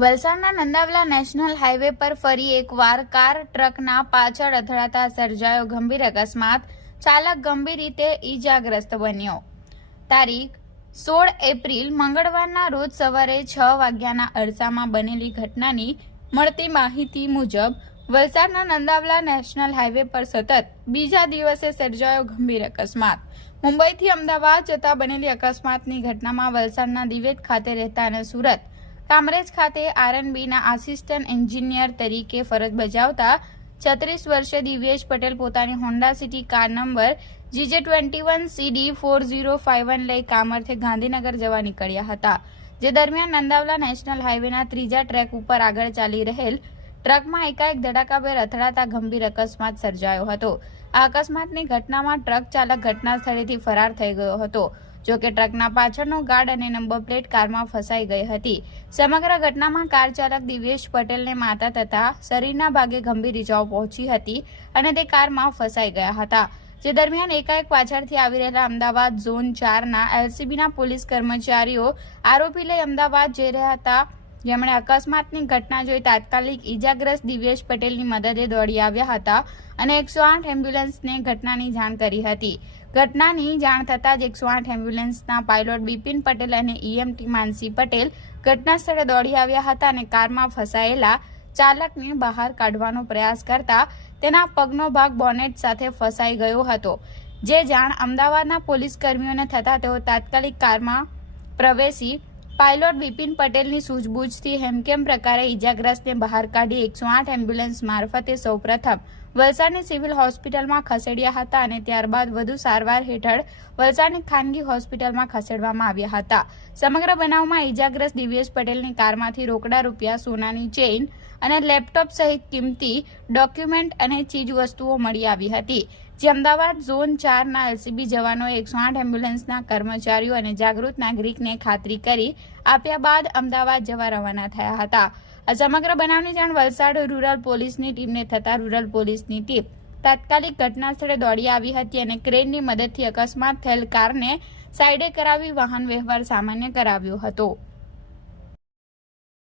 વલસાડના નંદાવલા national highway પર ફરી એકવાર કાર ટ્રકના પાછળ અથડાતા સર્જાયો ગંભીર અકસ્માત. ચાલક ગંભીર રીતે ઈજાગ્રસ્ત બન્યો. તારીખ સોળ એપ્રિલ મંગળવારના રોજ સવારે છ વાગ્યાના અરસામાં બનેલી ઘટનાની મળતી માહિતી મુજબ, વલસાડના નંદાવલા નેશનલ હાઈવે પર સતત બીજા દિવસે સર્જાયો ગંભીર અકસ્માત. મુંબઈથી અમદાવાદ જતા બનેલી અકસ્માતની ઘટનામાં વલસાડના દિવેદ ખાતે રહેતા અને સુરત કામરેજ ખાતે આરએનબીના આસિસ્ટન્ટ એન્જિનિયર તરીકે ફરજ બજાવતા છત્રીસ વર્ષે દિવ્યેશ પટેલ પોતાની Honda City car number GJ twenty one CD four zero five one લઈ કામરથી ગાંધીનગર જવા નીકળ્યા હતા, જે દરમિયાન નંદાવલા નેશનલ હાઇવેના ત્રીજા ટ્રેક ઉપર આગળ ચાલી રહેલ ટ્રકમાં એકાએક ધડાકાભેર અથડાતા ગંભીર અકસ્માત સર્જાયો હતો. આ અકસ્માતની ઘટનામાં ટ્રક ચાલક ઘટના સ્થળેથી ફરાર થઈ ગયો હતો. જો કે ટ્રકના પાછળનો ગાર્ડ અને નંબર પ્લેટ કારમાં ફસાઈ ગઈ હતી. સમગ્ર ઘટનામાં કાર ચાલક દિવેશ પટેલને માતા તથા શરીરના ભાગે ગંભીર ઇજાઓ પહોંચી હતી અને તે કારમાં ફસાઈ ગયા હતા. જે દરમિયાન એકાએક પાછળથી આવી રહેલા અમદાવાદ ઝોન ચારના એલસીબીના પોલીસ કર્મચારીઓ આરોપી લઈ અમદાવાદ જઈ રહ્યા હતા. જેમણે અકસ્માતની ઘટના જોઈ તાત્કાલિક ઇજાગ્રસ્ત દિવ્યેશ પટેલની મદદે દોડી આવ્યા હતા અને એકસો આઠ એમ્બ્યુલન્સને ઘટનાની જાણ કરી હતી. ઘટનાની જાણ થતાં જ એકસો આઠ એમ્બ્યુલન્સના પાયલોટ બિપિન પટેલ અને ઈએમટી માનસી પટેલ ઘટના સ્થળે દોડી આવ્યા હતા અને કારમાં ફસાયેલા ચાલકને બહાર કાઢવાનો પ્રયાસ કરતા તેના પગનો ભાગ બોનેટ સાથે ફસાઈ ગયો હતો. જે જાણ અમદાવાદના પોલીસ કર્મીઓને થતાં તેઓ તાત્કાલિક કારમાં પ્રવેશી. પાયલોટ બિપિન પટેલની સૂઝબૂછથી હેમકેમ પ્રકારે ઈજાગ્રસ્તને બહાર કાઢી એકસો આઠ એમ્બ્યુલન્સ મારફતે સૌપ્રથમ વલસાડની સિવિલ હોસ્પિટલમાં ખસેડ્યા હતા અને ત્યારબાદ વધુ સારવાર હેઠળ વલસાડની ખાનગી હોસ્પિટલમાં ખસેડવામાં આવ્યા હતા. સમગ્ર બનાવમાં ઈજાગ્રસ્ત દિવ્યેશ પટેલની કારમાંથી રોકડા રૂપિયા, સોનાની ચેઇન અને લેપટોપ સહિત કિંમતી ડોક્યુમેન્ટ અને ચીજવસ્તુઓ મળી આવી હતી. જે અમદાવાદ ઝોન ચારના એલસીબી જવાનોએ એકસો આઠ એમ્બ્યુલન્સના કર્મચારીઓ અને જાગૃત નાગરિકને ખાતરી કરી આપ્યા બાદ અમદાવાદ જવા રવાના થયા હતા. આ સમગ્ર બનાવની જાણ વલસાડ રૂરલ પોલીસની ટીમને થતા રૂરલ પોલીસની ટીમ તાત્કાલિક ઘટના સ્થળે દોડી આવી હતી અને ક્રેનની મદદથી અકસ્માત થયેલ કારને સાઈડે કરાવી વાહન વ્યવહાર સામાન્ય કરાવ્યો હતો.